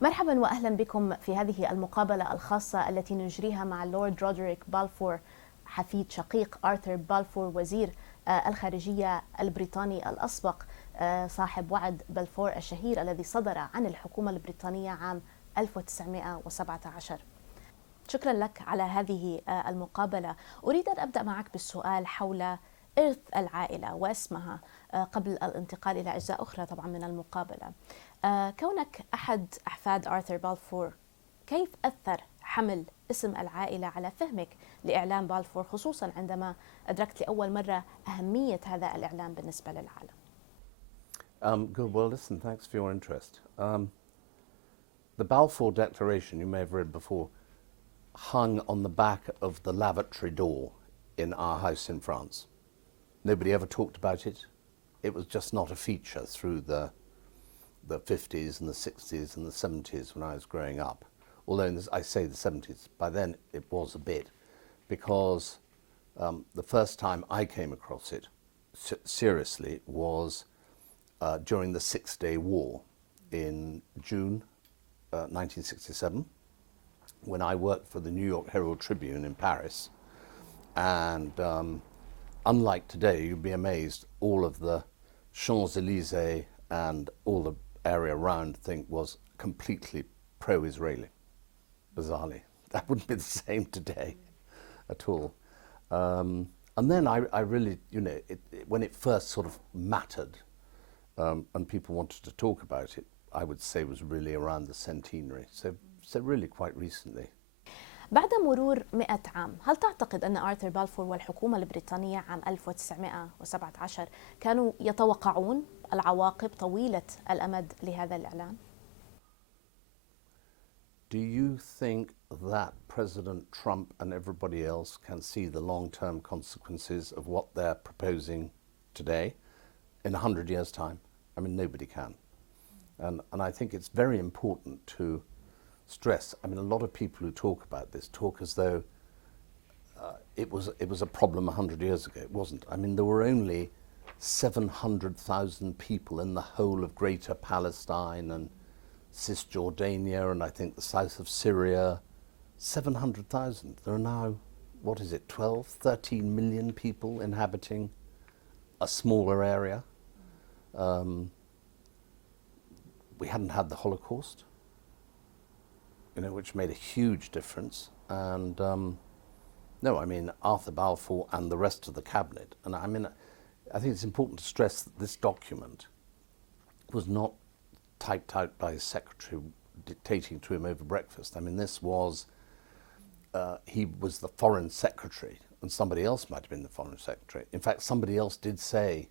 مرحبا وأهلا بكم في هذه المقابلة الخاصة التي نجريها مع اللورد رودريك بلفور حفيد شقيق آرثر بلفور وزير الخارجية البريطاني الأسبق، صاحب وعد بلفور الشهير الذي صدر عن الحكومة البريطانية عام 1917. شكرا لك على هذه المقابلة. أريد أن أبدأ معك بالسؤال حول إرث العائلة واسمها قبل الانتقال إلى أجزاء أخرى طبعا من المقابلة. كونك أحد أحفاد آرثر بلفور، كيف أثر حمل اسم العائلة على فهمك لإعلام بلفور، خصوصا عندما أدركت لأول مرة أهمية هذا الإعلام بالنسبة للعالم؟ Good. Well, listen, thanks for your interest. The Balfour Declaration, you may have read before, hung on the back of the lavatory door in our house in France. Nobody ever talked about it. It was just not a feature through the 50s and the 60s and the 70s when I was growing up. Although I say the 70s, by then it was a bit, because the first time I came across it seriously was during the Six-Day War in June 1967, when I worked for the New York Herald Tribune in Paris. And unlike today, you'd be amazed, all of the Champs-Élysées and all the area around was completely pro-Israeli, bizarrely. That wouldn't be the same today at all. And then I really, when it first sort of mattered and people wanted to talk about it, I would say was really around the centenary. So really quite recently. بعد مرور 100 عام، هل تعتقد أن آرثر بلفور والحكومة البريطانية عام 1917 كانوا يتوقعون العواقب طويلة الأمد لهذا الإعلان؟ Do you think that President Trump and everybody else can see the long-term consequences of what they're proposing today in 100 years' time? I mean, nobody can. And I think it's very important to stress. I mean, a lot of people who talk about this talk as though it was a problem 100 years ago. It wasn't. I mean, there were only 700,000 people in the whole of Greater Palestine and Cisjordania and I think the south of Syria. 700,000. There are now, 12, 13 million people inhabiting a smaller area. We hadn't had the Holocaust, which made a huge difference. And no, I mean, Arthur Balfour and the rest of the cabinet. And I mean, I think it's important to stress that this document was not typed out by his secretary dictating to him over breakfast. I mean, this was, he was the foreign secretary, and somebody else might have been the foreign secretary. In fact, somebody else did say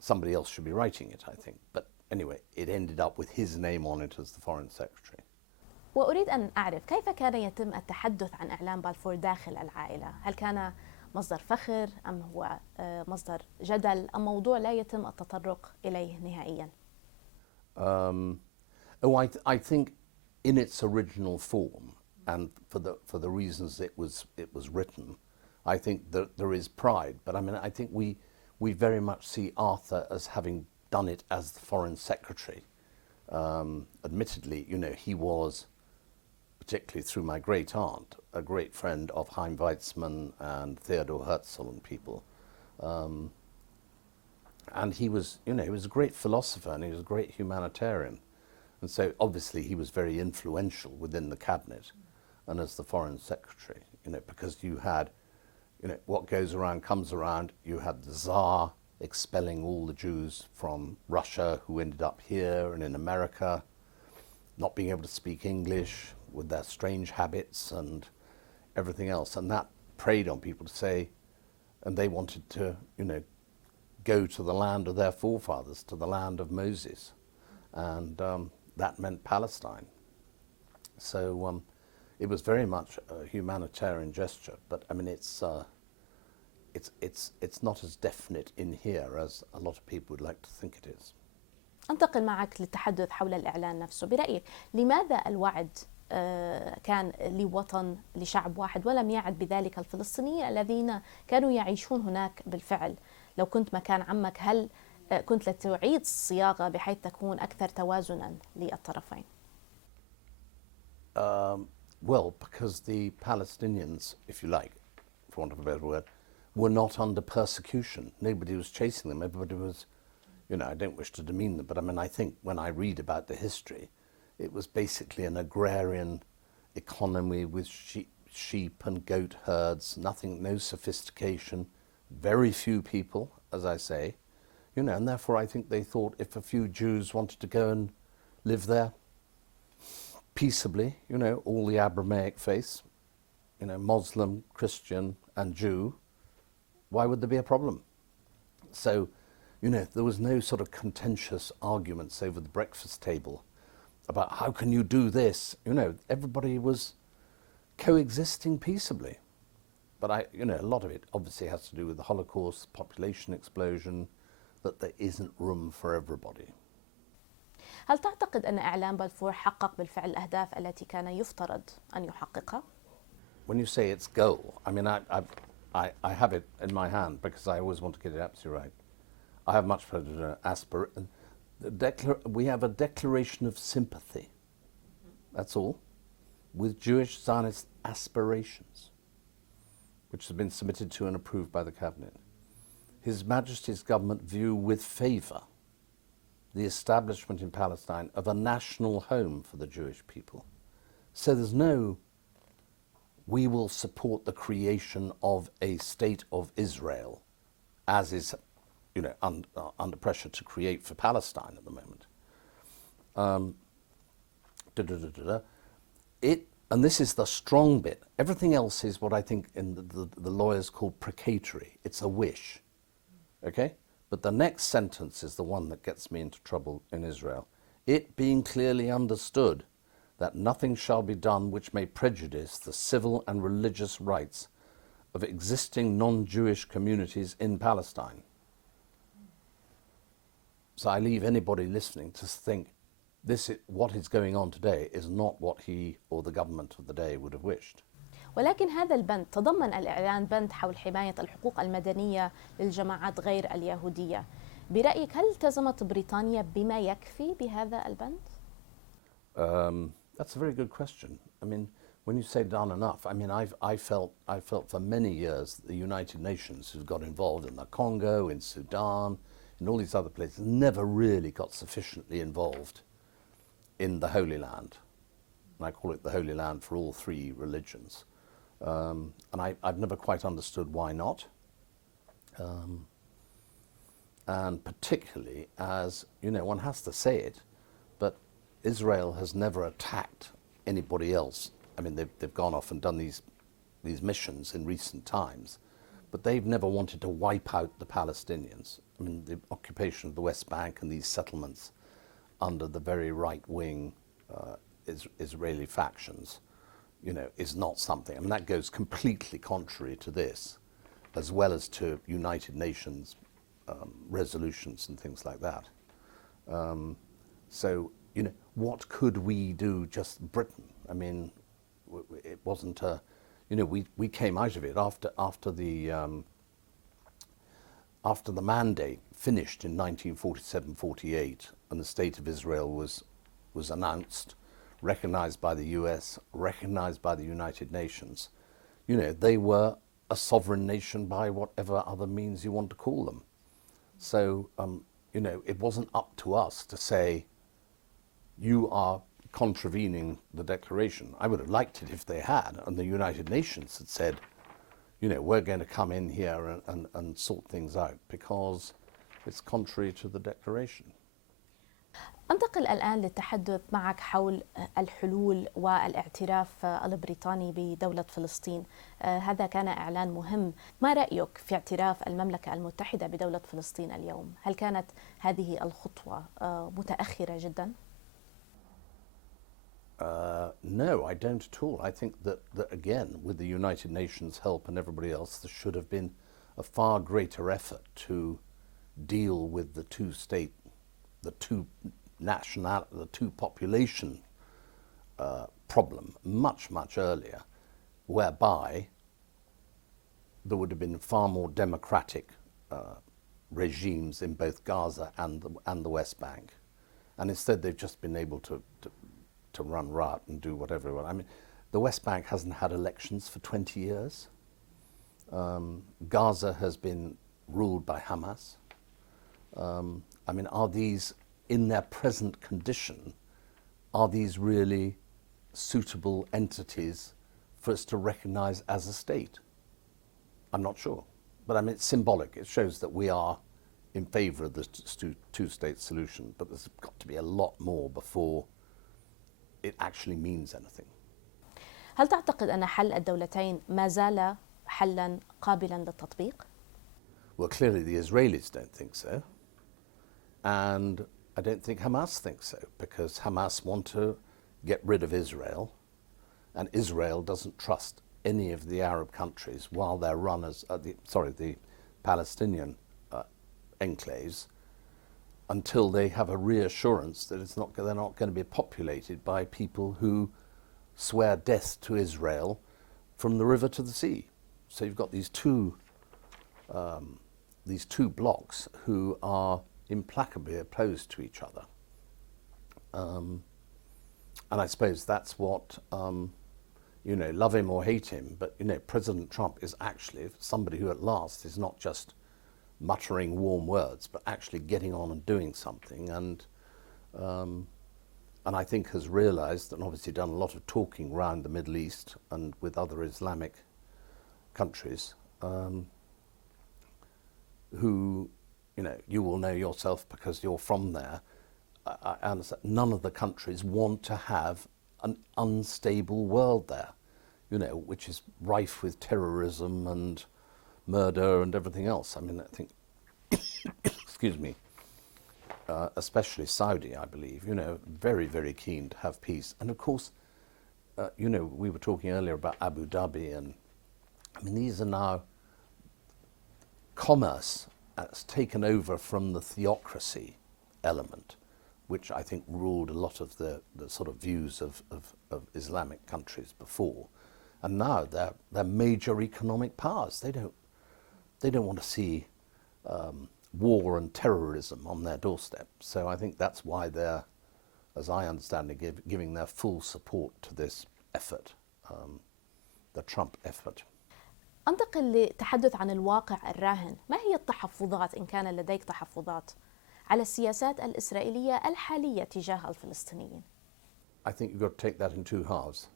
somebody else should be writing it, I think. But anyway, it ended up with his name on it as the foreign secretary. وأريد أن أعرف كيف كان يتم التحدث عن إعلام بلفور داخل العائلة؟ هل كان مصدر فخر أم هو مصدر جدل أم موضوع لا يتم التطرق إليه نهائياً؟ I think in its original form and for the reasons it was written, I think that there is pride. But I mean, I think we very much see Arthur as having done it as the foreign secretary. Admittedly, he was, particularly through my great aunt, a great friend of Chaim Weizmann and Theodor Herzl and people. And he was, he was a great philosopher and he was a great humanitarian. And so obviously he was very influential within the cabinet and as the foreign secretary, because you had, what goes around comes around. You had the Tsar expelling all the Jews from Russia who ended up here and in America, not being able to speak English, with their strange habits and everything else. And that preyed on people to say, and they wanted to, go to the land of their forefathers, to the land of Moses. And that meant Palestine. So it was very much a humanitarian gesture. But I mean, it's not as definite in here as a lot of people would like to think it is. أنتقل معك للتحدث حول الإعلان نفسه. برأيك لماذا الوعد كان لوطن لشعب واحد ولم يعد بذلك الفلسطينيين الذين كانوا يعيشون هناك بالفعل؟ لو كنت مكان عمك هل كنت لتعيد الصياغة بحيث تكون أكثر توازنا للطرفين؟ Well, because the Palestinians, if you like, for want of a better word, were not under persecution. Nobody was chasing them. Everybody was, I don't wish to demean them, but I mean, I think when I read about the history, it was basically an agrarian economy with sheep and goat herds, no sophistication, very few people, as I say, and therefore I think they thought if a few Jews wanted to go and live there peaceably, all the Abrahamic faiths, Muslim, Christian and Jew, why would there be a problem? So, there was no sort of contentious arguments over the breakfast table about how can you do this? Everybody was coexisting peaceably. But a lot of it obviously has to do with the Holocaust, population explosion, that there isn't room for everybody. هل تعتقد أن إعلان بلفور حقق بالفعل الأهداف التي كان يفترض أن يحققها؟ When you say its goal, I mean, I have it in my hand because I always want to get it absolutely right. I have much further we have a declaration of sympathy, that's all, with Jewish Zionist aspirations, which has been submitted to and approved by the Cabinet. His Majesty's government view with favour the establishment in Palestine of a national home for the Jewish people. So there's no, we will support the creation of a state of Israel, as is, under pressure to create for Palestine at the moment. And this is the strong bit. Everything else is what I think in the lawyers call precatory. It's a wish, okay? But the next sentence is the one that gets me into trouble in Israel. It being clearly understood that nothing shall be done which may prejudice the civil and religious rights of existing non-Jewish communities in Palestine. So I leave anybody listening to think what is going on today is not what he or the government of the day would have wished. ولكن هذا البند تضمن الإعلان بند حول حماية الحقوق المدنية للجماعات غير اليهودية. برأيك هل التزمت بريطانيا بما يكفي بهذا البند؟ That's a very good question. I mean, when you say done enough, I mean, I felt for many years the United Nations, who got involved in the Congo, in Sudan, in all these other places, never really got sufficiently involved in the Holy Land. And I call it the Holy Land for all three religions. And I've never quite understood why not. And particularly as, one has to say it, but Israel has never attacked anybody else. I mean, they've gone off and done these missions in recent times, but they've never wanted to wipe out the Palestinians. I mean, the occupation of the West Bank and these settlements under the very right-wing Israeli factions, is not something. I mean, that goes completely contrary to this, as well as to United Nations resolutions and things like that. So, what could we do, just Britain? I mean, it wasn't a, we came out of it after the mandate finished in 1947-48 and the State of Israel was announced, recognized by the US, recognized by the United Nations. They were a sovereign nation by whatever other means you want to call them. So, it wasn't up to us to say, you are contravening the declaration. I would have liked it if they had, and the United Nations had said, we're going to come in here and sort things out, because it's contrary to the declaration. أنتقل الآن للتحدث معك حول الحلول والاعتراف البريطاني بدولة فلسطين. هذا كان إعلان مهم. ما رأيك في اعتراف المملكة المتحدة بدولة فلسطين اليوم؟ هل كانت هذه الخطوة متأخرة جدا؟ No, I don't at all. I think that again, with the United Nations help and everybody else, there should have been a far greater effort to deal with the two population problem much earlier, whereby there would have been far more democratic regimes in both Gaza and the West Bank, and instead they've just been able to to run riot and do whatever. I mean, the West Bank hasn't had elections for 20 years. Gaza has been ruled by Hamas. I mean, are these, in their present condition, are these really suitable entities for us to recognize as a state? I'm not sure. But I mean, it's symbolic. It shows that we are in favor of the two-state solution, but there's got to be a lot more before it actually means anything. هل تعتقد أن حل الدولتين ما زال حلا قابلا للتطبيق؟ Well, clearly the Israelis don't think so. And I don't think Hamas thinks so, because Hamas want to get rid of Israel, and Israel doesn't trust any of the Arab countries while they're run as, the Palestinian enclaves, until they have a reassurance that they're not going to be populated by people who swear death to Israel from the river to the sea. So you've got these two blocks who are implacably opposed to each other. And I suppose that's what, love him or hate him, but, President Trump is actually somebody who at last is not just muttering warm words, but actually getting on and doing something. And I think has realized, and obviously done a lot of talking around the Middle East and with other Islamic countries, who, you will know yourself because you're from there. I understand none of the countries want to have an unstable world there, which is rife with terrorism and murder and everything else. I mean, I think, excuse me, especially Saudi, I believe, very, very keen to have peace. And of course, we were talking earlier about Abu Dhabi, and I mean, these are now commerce has taken over from the theocracy element, which I think ruled a lot of the sort of views of Islamic countries before. And now they're major economic powers. They don't want to see war and terrorism on their doorstep. So I think that's why they're, as I understand it, giving their full support to this effort, the Trump effort. أنتقل للتحدث عن الواقع الراهن. ما هي التحفظات، إن كان لديك تحفظات، على السياسات الإسرائيلية الحالية تجاه الفلسطينيين؟ I think you've got to take that in two halves.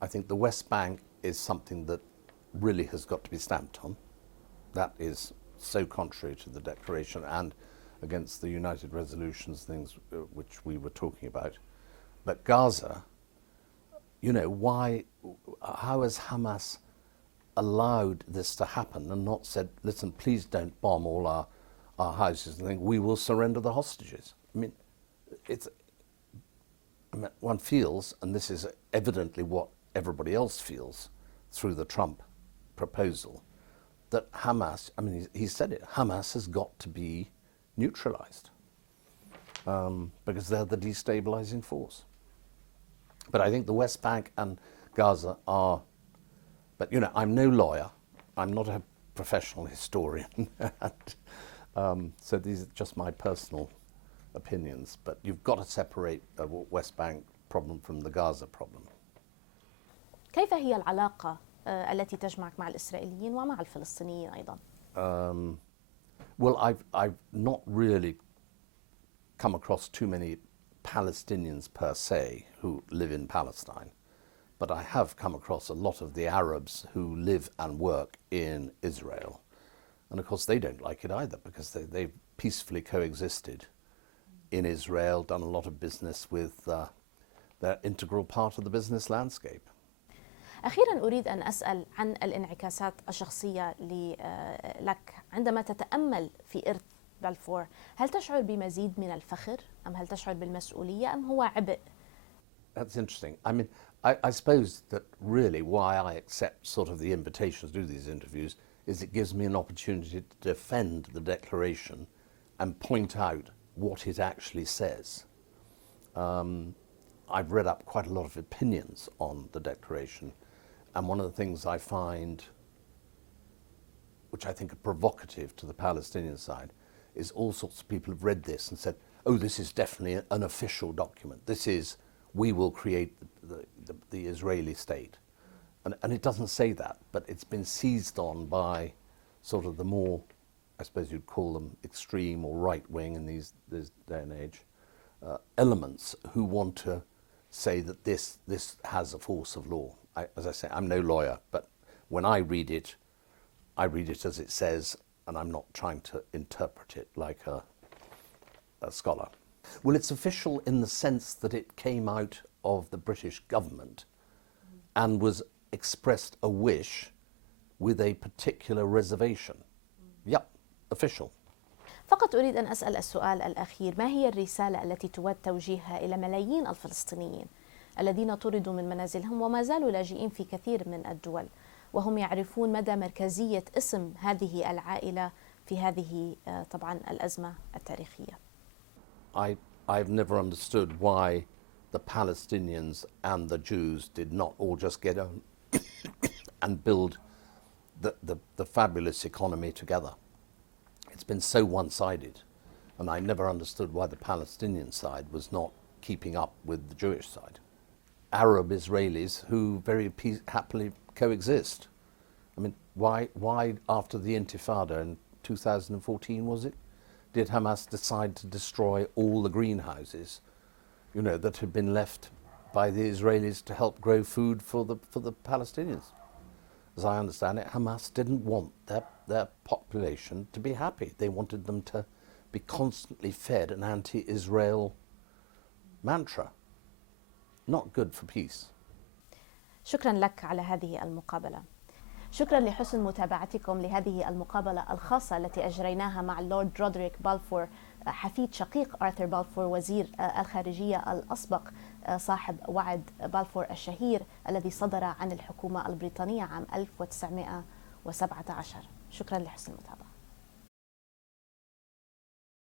I think the West Bank is something that really has got to be stamped on. That is so contrary to the declaration and against the United Resolutions things which we were talking about. But Gaza, how has Hamas allowed this to happen and not said, listen, please don't bomb all our houses and think we will surrender the hostages? I mean, one feels, and this is evidently what everybody else feels through the Trump proposal, that Hamas, I mean, he said it, Hamas has got to be neutralized because they're the destabilizing force. But I think the West Bank and Gaza are, but I'm no lawyer, I'm not a professional historian, so these are just my personal opinions, but you've got to separate the West Bank problem from the Gaza problem. كيف هي العلاقة التي تجمعك مع الإسرائيليين ومع الفلسطينيين أيضا؟ Well, I've not really come across too many Palestinians per se who live in Palestine, but I have come across a lot of the Arabs who live and work in Israel. And of course they don't like it either, because they've peacefully coexisted in Israel, done a lot of business with they're integral part of the business landscape. أخيرا أريد أن أسأل عن الانعكاسات الشخصية لك عندما تتأمل في إرث بلفور. هل تشعر بمزيد من الفخر أم هل تشعر بالمسؤولية أم هو عبء؟ That's interesting. I mean, I suppose that really why I accept sort of the invitation to do these interviews is it gives me an opportunity to defend the declaration and point out what it actually says. I've read up quite a lot of opinions on the declaration, and one of the things I find, which I think are provocative to the Palestinian side, is all sorts of people have read this and said, oh, this is definitely an official document. This is we will create the Israeli state. And it doesn't say that, but it's been seized on by sort of the more, I suppose you'd call them extreme or right-wing in this day and age, elements who want to say that this has a force of law. As I say, I'm no lawyer, but when I read it as it says, and I'm not trying to interpret it like a scholar. Well, it's official in the sense that it came out of the British government and was expressed a wish with a particular reservation. Yep, official. فقط أريد أن أسأل السؤال الأخير، ما هي الرسالة التي تود توجيهها إلى ملايين الفلسطينيين الذين طردوا من منازلهم وما زالوا لاجئين في كثير من الدول، وهم يعرفون مدى مركزية اسم هذه العائلة في هذه طبعا الأزمة التاريخية؟ I've never understood why the Palestinians and the Jews did not all just get on and build the fabulous economy together. It's been so one-sided, and I never understood why the Palestinian side was not keeping up with the Jewish side. Arab Israelis who very happily coexist. I mean, why after the Intifada in 2014, was it, did Hamas decide to destroy all the greenhouses, that had been left by the Israelis to help grow food for the Palestinians? As I understand it, Hamas didn't want their population to be happy. They wanted them to be constantly fed an anti-Israel mantra. Not good for peace. شكرا لك على هذه المقابلة. شكرا لحسن متابعتكم لهذه المقابلة الخاصة التي أجريناها مع اللورد رودريك بلفور، حفيد شقيق آرثر بلفور وزير الخارجية الأسبق، صاحب وعد بلفور الشهير الذي صدر عن الحكومة البريطانية عام 1917. شكرا لحسن المتابعة.